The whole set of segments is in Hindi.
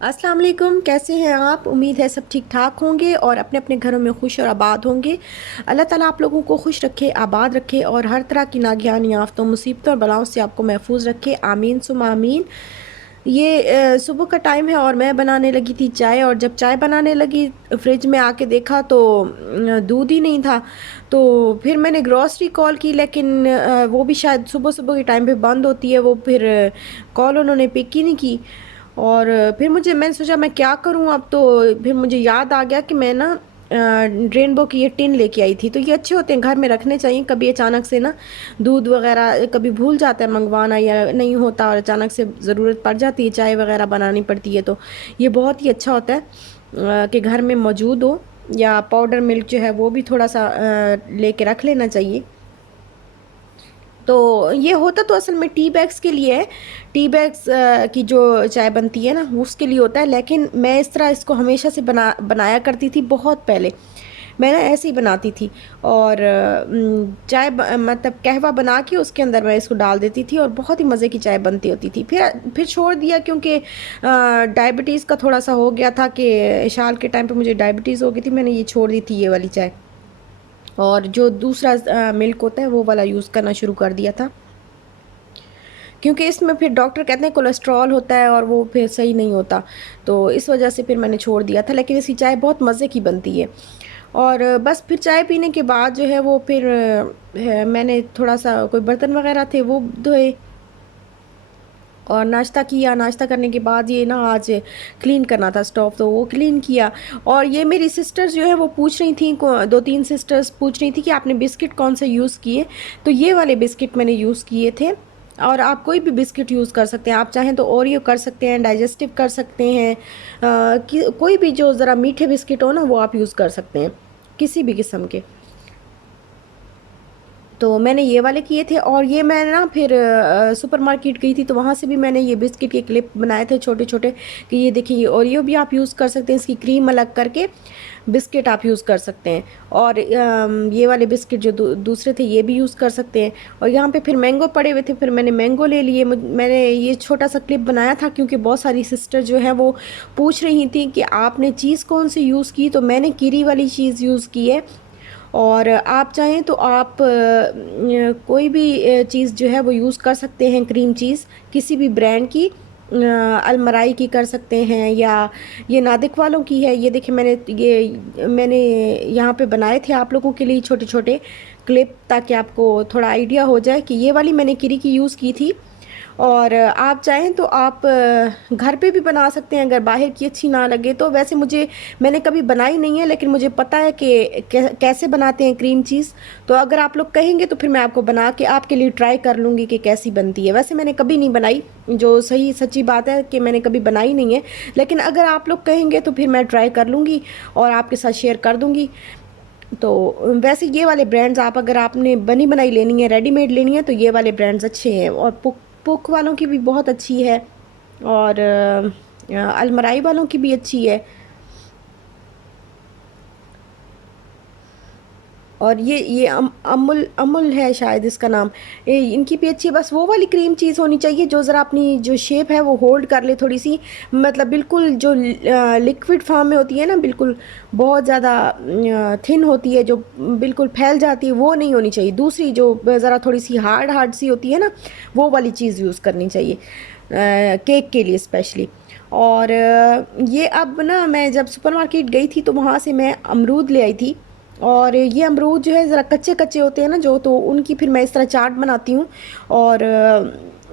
अस्सलाम वालेकुम, कैसे हैं आप? उम्मीद है सब ठीक ठाक होंगे और अपने अपने घरों में खुश और आबाद होंगे। अल्लाह ताला आप लोगों को खुश रखे, आबाद रखे और हर तरह की नागहानी आफ़तों, मुसीबतों और बलाओं से आपको महफूज रखे। आमीन सुम्मा आमीन। ये सुबह का टाइम है और मैं बनाने लगी थी चाय, और जब चाय बनाने लगी फ्रिज में आके देखा तो दूध ही नहीं था। तो फिर मैंने ग्रॉसरी कॉल की, लेकिन वो भी शायद सुबह सुबह के टाइम पे बंद होती है, वो फिर कॉल उन्होंने पिक ही नहीं की। और फिर मैंने सोचा मैं क्या करूं अब। तो फिर मुझे याद आ गया कि मैं ना रेनबो की ये टिन लेके आई थी। तो ये अच्छे होते हैं, घर में रखने चाहिए। कभी अचानक से ना दूध वगैरह कभी भूल जाता है मंगवाना या नहीं होता, और अचानक से ज़रूरत पड़ जाती है, चाय वगैरह बनानी पड़ती है, तो ये बहुत ही अच्छा होता है कि घर में मौजूद हो। या पाउडर मिल्क जो है वो भी थोड़ा सा लेके रख लेना चाहिए। तो ये होता तो असल में टी बैग्स के लिए है। टी बैग्स की जो चाय बनती है ना, उसके लिए होता है। लेकिन मैं इस तरह इसको हमेशा से बनाया करती थी, बहुत पहले मैं ना ऐसे ही बनाती थी। और मतलब कहवा बना के उसके अंदर मैं इसको डाल देती थी, और बहुत ही मज़े की चाय बनती होती थी। फिर छोड़ दिया, क्योंकि डायबिटीज़ का थोड़ा सा हो गया था कि इशाल के टाइम पे मुझे डायबिटीज़ हो गई थी। मैंने ये छोड़ दी थी ये वाली चाय, और जो दूसरा मिल्क होता है वो वाला यूज़ करना शुरू कर दिया था। क्योंकि इसमें फिर डॉक्टर कहते हैं कोलेस्ट्रॉल होता है और वो फिर सही नहीं होता। तो इस वजह से फिर मैंने छोड़ दिया था, लेकिन इसकी चाय बहुत मज़े की बनती है। और बस फिर चाय पीने के बाद जो है वो फिर मैंने थोड़ा सा कोई बर्तन वगैरह थे वो धोए और नाश्ता किया। नाश्ता करने के बाद ये ना आज क्लीन करना था स्टोव, तो वो क्लीन किया। और ये मेरी सिस्टर्स जो है वो पूछ रही थी, दो तीन सिस्टर्स पूछ रही थी कि आपने बिस्किट कौन से यूज़ किए। तो ये वाले बिस्किट मैंने यूज़ किए थे। और आप कोई भी बिस्किट यूज़ कर सकते हैं, आप चाहें तो ओरियो कर सकते हैं, डाइजेस्टिव कर सकते हैं, कोई भी जो ज़रा मीठे बिस्किट हो ना वो आप यूज़ कर सकते हैं, किसी भी किस्म के। तो मैंने ये वाले किए थे। और ये मैं ना फिर सुपरमार्केट गई थी, तो वहाँ से भी मैंने ये बिस्किट के क्लिप बनाए थे छोटे छोटे, कि ये देखिए ये ओरियो भी आप यूज़ कर सकते हैं, इसकी क्रीम अलग करके बिस्किट आप यूज़ कर सकते हैं। और ये वाले बिस्किट जो दूसरे थे ये भी यूज़ कर सकते हैं। और यहाँ पे फिर मैंगो पड़े हुए थे, फिर मैंने मैंगो ले लिए। मैंने ये छोटा सा क्लिप बनाया था क्योंकि बहुत सारी सिस्टर जो है वो पूछ रही थी कि आपने चीज़ कौन सी यूज़ की। तो मैंने कीरी वाली चीज़ यूज़ की है। और आप चाहें तो आप कोई भी चीज़ जो है वो यूज़ कर सकते हैं, क्रीम चीज़ किसी भी ब्रांड की। अलमराई की कर सकते हैं, या ये नादिक वालों की है। ये देखिए मैंने यहाँ पे बनाए थे आप लोगों के लिए छोटे छोटे क्लिप, ताकि आपको थोड़ा आइडिया हो जाए कि ये वाली मैंने किरी की यूज़ की थी। और आप चाहें तो आप घर पे भी बना सकते हैं, अगर बाहर की अच्छी ना लगे तो। वैसे मैंने कभी बनाई नहीं है, लेकिन मुझे पता है कि कैसे बनाते हैं क्रीम चीज़। तो अगर आप लोग कहेंगे तो फिर मैं आपको बना के आपके लिए ट्राई कर लूँगी कि कैसी बनती है। वैसे मैंने कभी नहीं बनाई, जो सही सच्ची बात है कि मैंने कभी बनाई नहीं है। लेकिन अगर आप लोग कहेंगे तो फिर मैं ट्राई कर लूँगी और आपके साथ शेयर कर दूँगी। तो वैसे ये वाले ब्रांड्स, आप अगर आपने बनी बनाई लेनी है, रेडीमेड लेनी है, तो ये वाले ब्रांड्स अच्छे हैं। और पुक पुक वालों की भी बहुत अच्छी है, और अलमराई वालों की भी अच्छी है। और ये अमूल अमूल है शायद इसका नाम। इनकी भी अच्छी है। बस वो वाली क्रीम चीज़ होनी चाहिए जो ज़रा अपनी जो शेप है वो होल्ड कर ले थोड़ी सी। मतलब बिल्कुल जो लिक्विड फॉर्म में होती है ना, बिल्कुल बहुत ज़्यादा थिन होती है, जो बिल्कुल फैल जाती है, वो नहीं होनी चाहिए। दूसरी जो ज़रा थोड़ी सी हार्ड हार्ड सी होती है ना, वो वाली चीज़ यूज़ करनी चाहिए केक के लिए स्पेशली। और ये अब ना मैं जब सुपरमार्केट गई थी तो वहाँ से मैं अमरूद ले आई थी। और ये अमरूद जो है ज़रा कच्चे कच्चे होते हैं ना जो, तो उनकी फिर मैं इस तरह चाट बनाती हूँ। और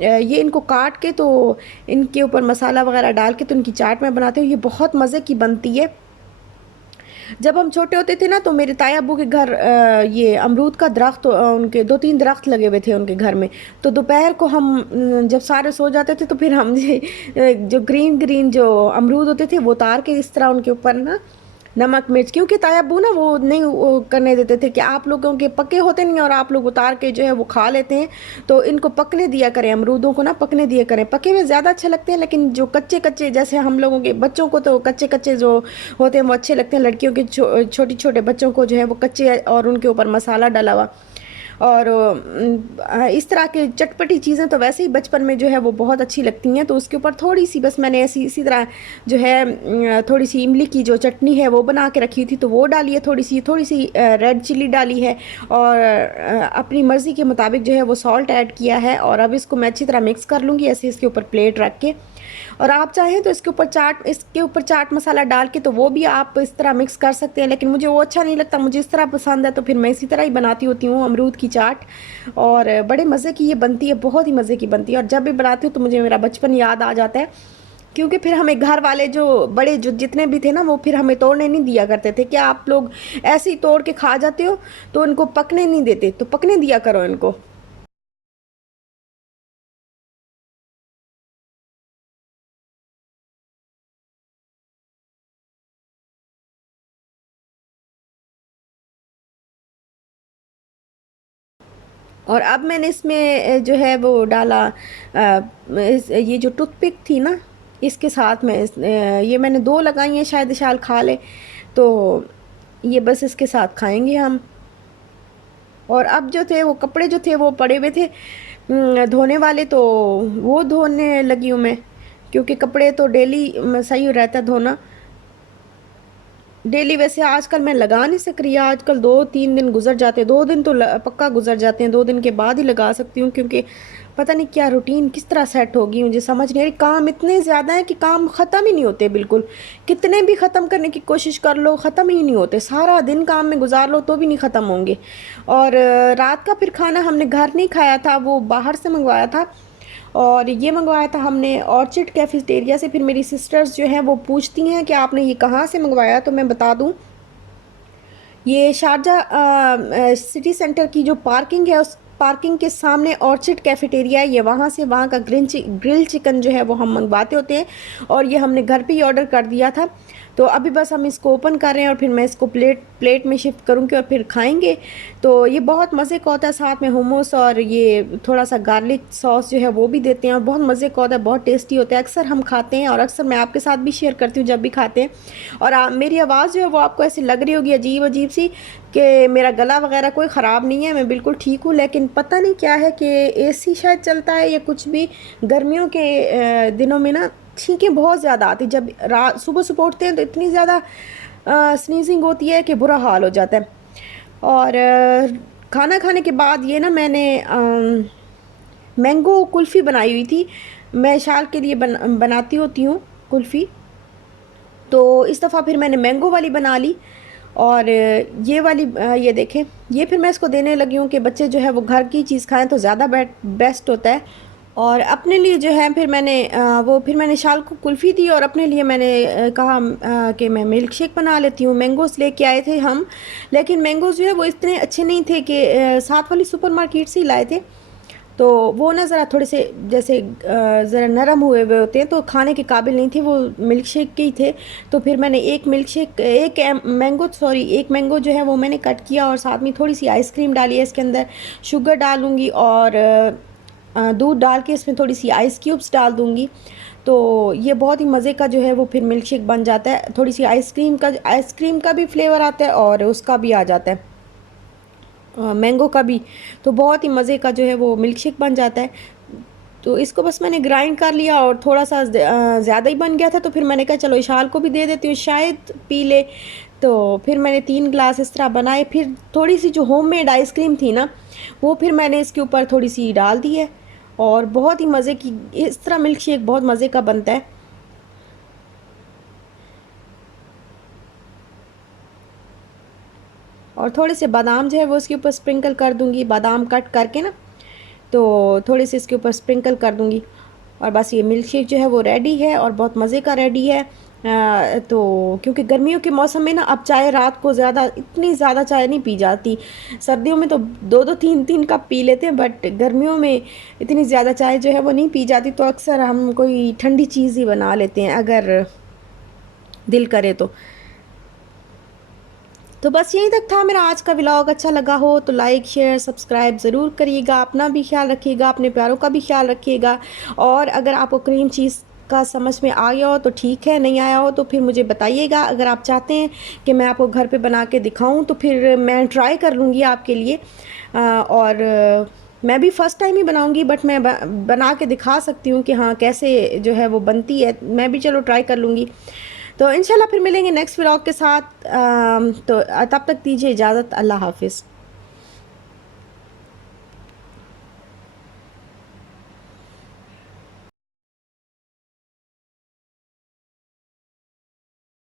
ये इनको काट के तो इनके ऊपर मसाला वगैरह डाल के तो इनकी चाट मैं बनाती हूँ। ये बहुत मज़े की बनती है। जब हम छोटे होते थे ना तो मेरे ताया अब्बू के घर ये अमरूद का दरख्त, उनके दो तीन दरख्त लगे हुए थे उनके घर में। तो दोपहर को हम जब सारे सो जाते थे तो फिर हम जो ग्रीन ग्रीन जो अमरूद होते थे वो उतार के इस तरह उनके ऊपर ना नमक मिर्च, क्योंकि ताया अब्बू ना वो नहीं वो करने देते थे कि आप लोगों के पके होते नहीं और आप लोग उतार के जो है वो खा लेते हैं। तो इनको पकने दिया करें, अमरूदों को ना पकने दिया करें। पके हुए ज़्यादा अच्छे लगते हैं, लेकिन जो कच्चे कच्चे, जैसे हम लोगों के बच्चों को तो कच्चे कच्चे जो होते हैं वो अच्छे लगते हैं। लड़कियों के छोटे छोटे बच्चों को जो है वो कच्चे और उनके ऊपर मसाला डाला हुआ। और इस तरह के चटपटी चीज़ें तो वैसे ही बचपन में जो है वो बहुत अच्छी लगती हैं। तो उसके ऊपर थोड़ी सी बस मैंने ऐसी इसी तरह जो है थोड़ी सी इमली की जो चटनी है वो बना के रखी थी, तो वो डाली है, थोड़ी सी रेड चिली डाली है, और अपनी मर्ज़ी के मुताबिक जो है वो सॉल्ट ऐड किया है। और अब इसको मैं अच्छी तरह मिक्स कर लूँगी ऐसे इसके ऊपर प्लेट रख के। और आप चाहें तो इसके ऊपर चाट मसाला डाल के तो वो भी आप इस तरह मिक्स कर सकते हैं, लेकिन मुझे वो अच्छा नहीं लगता, मुझे इस तरह पसंद है, तो फिर मैं इसी तरह ही बनाती होती हूँ अमरूद की चाट। और बड़े मज़े की ये बनती है, बहुत ही मज़े की बनती है। और जब भी बनाती हूँ तो मुझे मेरा बचपन याद आ जाता है, क्योंकि फिर हमें घर वाले जो बड़े जो जितने भी थे ना, वो फिर हमें तोड़ने नहीं दिया करते थे। क्या आप लोग ऐसे ही तोड़ के खा जाते हो, तो इनको पकने नहीं देते, तो पकने दिया करो इनको। और अब मैंने इसमें जो है वो डाला ये जो टूथपिक थी ना, इसके साथ में ये मैंने दो लगाई हैं, शायद इशाल खा ले, तो ये बस इसके साथ खाएंगे हम। और अब जो थे वो कपड़े जो थे वो पड़े हुए थे धोने वाले, तो वो धोने लगी हूँ मैं, क्योंकि कपड़े तो डेली सही रहता है धोना। डेली वैसे आजकल मैं लगा नहीं सक रही, आजकल 2-3 दिन गुजर जाते हैं, 2 दिन तो पक्का गुजर जाते हैं, 2 दिन के बाद ही लगा सकती हूँ, क्योंकि पता नहीं क्या रूटीन किस तरह सेट होगी, मुझे समझ नहीं आ रही। काम इतने ज़्यादा है कि काम ख़त्म ही नहीं होते बिल्कुल, कितने भी ख़त्म करने की कोशिश कर लो ख़त्म ही नहीं होते, सारा दिन काम में गुजार लो तो भी नहीं ख़त्म होंगे। और रात का फिर खाना हमने घर नहीं खाया था, वो बाहर से मंगवाया था। और ये मंगवाया था हमने ऑर्चिड कैफेटेरिया से। फिर मेरी सिस्टर्स जो हैं वो पूछती हैं कि आपने ये कहाँ से मंगवाया, तो मैं बता दूँ, ये शारजा सिटी सेंटर की जो पार्किंग है, उस पार्किंग के सामने ऑर्चिड कैफेटेरिया है, ये वहाँ से, वहाँ का ग्रिल चिकन जो है वो हम मंगवाते होते हैं। और ये हमने घर पे ही ऑर्डर कर दिया था, तो अभी बस हम इसको ओपन कर रहे हैं और फिर मैं इसको प्लेट में शिफ्ट करूँगी और फिर खाएंगे। तो ये बहुत मज़े का होता है, साथ में हुमस और ये थोड़ा सा गार्लिक सॉस जो है वो भी देते हैं, और बहुत मज़े का होता है, बहुत टेस्टी होता है। अक्सर हम खाते हैं और अक्सर मैं आपके साथ भी शेयर करती हूँ जब भी खाते हैं। और मेरी आवाज़ जो है वो आपको ऐसी लग रही होगी अजीब अजीब सी, कि मेरा गला वगैरह कोई ख़राब नहीं है, मैं बिल्कुल ठीक हूँ, लेकिन पता नहीं क्या है कि एसी शायद चलता है या कुछ भी। गर्मियों के दिनों में ना छींकें बहुत ज़्यादा आती, जब रात सुबह सुबह उठते हैं तो इतनी ज़्यादा स्नीजिंग होती है कि बुरा हाल हो जाता है। और खाना खाने के बाद ये ना मैंने मैंगो कुल्फ़ी बनाई हुई थी, मैं शाल के लिए बनाती होती हूँ कुल्फ़ी, तो इस दफ़ा फिर मैंने मैंगो वाली बना ली। और ये वाली ये देखें, ये फिर मैं इसको देने लगी हूँ कि बच्चे जो है वो घर की चीज़ खाएं तो ज़्यादा बेस्ट होता है। और अपने लिए जो है फिर मैंने फिर मैंने शाल को कुल्फ़ी दी, और अपने लिए मैंने कहा कि मैं मिल्क शेक बना लेती हूँ। मैंगोज़ लेके आए थे हम, लेकिन मैंगोज़ जो है वो इतने अच्छे नहीं थे, कि साथ वाली सुपर मार्केट से ही लाए थे, तो वो ना ज़रा थोड़े से जैसे ज़रा नरम हुए हुए होते हैं, तो खाने के काबिल नहीं थे, वो मिल्क शेक के ही थे। तो फिर मैंने एक मैंगो जो है वो मैंने कट किया, और साथ में थोड़ी सी आइसक्रीम डाली है इसके अंदर, शुगर डालूँगी, और दूध डाल के इसमें थोड़ी सी आइस क्यूब्स डाल दूँगी। तो ये बहुत ही मज़े का जो है वो फिर मिल्क शेक बन जाता है, थोड़ी सी आइसक्रीम का भी फ्लेवर आता है और उसका भी आ जाता है, मैंगो का भी। तो बहुत ही मज़े का जो है वो मिल्क शेक बन जाता है। तो इसको बस मैंने ग्राइंड कर लिया, और थोड़ा सा ज़्यादा ही बन गया था, तो फिर मैंने कहा चलो इशाल को भी दे देती हूँ, शायद पी ले। तो फिर मैंने 3 ग्लास इस तरह बनाए। फिर थोड़ी सी जो होममेड आइसक्रीम थी ना, वो फिर मैंने इसके ऊपर थोड़ी सी डाल दी है, और बहुत ही मज़े की इस तरह मिल्क शेक बहुत मज़े का बनता है। और थोड़े से बादाम जो है वो इसके ऊपर स्प्रिंकल कर दूँगी, बादाम कट करके ना, तो थोड़े से इसके ऊपर स्प्रिंकल कर दूँगी। और बस ये मिल्क शेक जो है वो रेडी है, और बहुत मज़े का रेडी है। तो क्योंकि गर्मियों के मौसम में ना अब चाय रात को ज़्यादा, इतनी ज़्यादा चाय नहीं पी जाती, सर्दियों में तो 2-2 3-3 कप पी लेते हैं, बट गर्मियों में इतनी ज़्यादा चाय जो है वो नहीं पी जाती, तो अक्सर हम कोई ठंडी चीज़ ही बना लेते हैं अगर दिल करे तो। तो बस यहीं तक था मेरा आज का व्लॉग। अच्छा लगा हो तो लाइक शेयर सब्सक्राइब ज़रूर करिएगा, अपना भी ख्याल रखिएगा, अपने प्यारों का भी ख्याल रखिएगा। और अगर आपको क्रीम चीज़ तरीका समझ में आ गया हो तो ठीक है, नहीं आया हो तो फिर मुझे बताइएगा। अगर आप चाहते हैं कि मैं आपको घर पे बना के दिखाऊं तो फिर मैं ट्राई कर लूँगी आपके लिए। और मैं भी फ़र्स्ट टाइम ही बनाऊंगी, बट मैं बना के दिखा सकती हूँ कि हाँ कैसे जो है वो बनती है। मैं भी चलो ट्राई कर लूँगी। तो इंशाल्लाह फिर मिलेंगे नेक्स्ट व्लॉग के साथ। तो तब तक दीजिए इजाज़त। अल्लाह हाफिज़।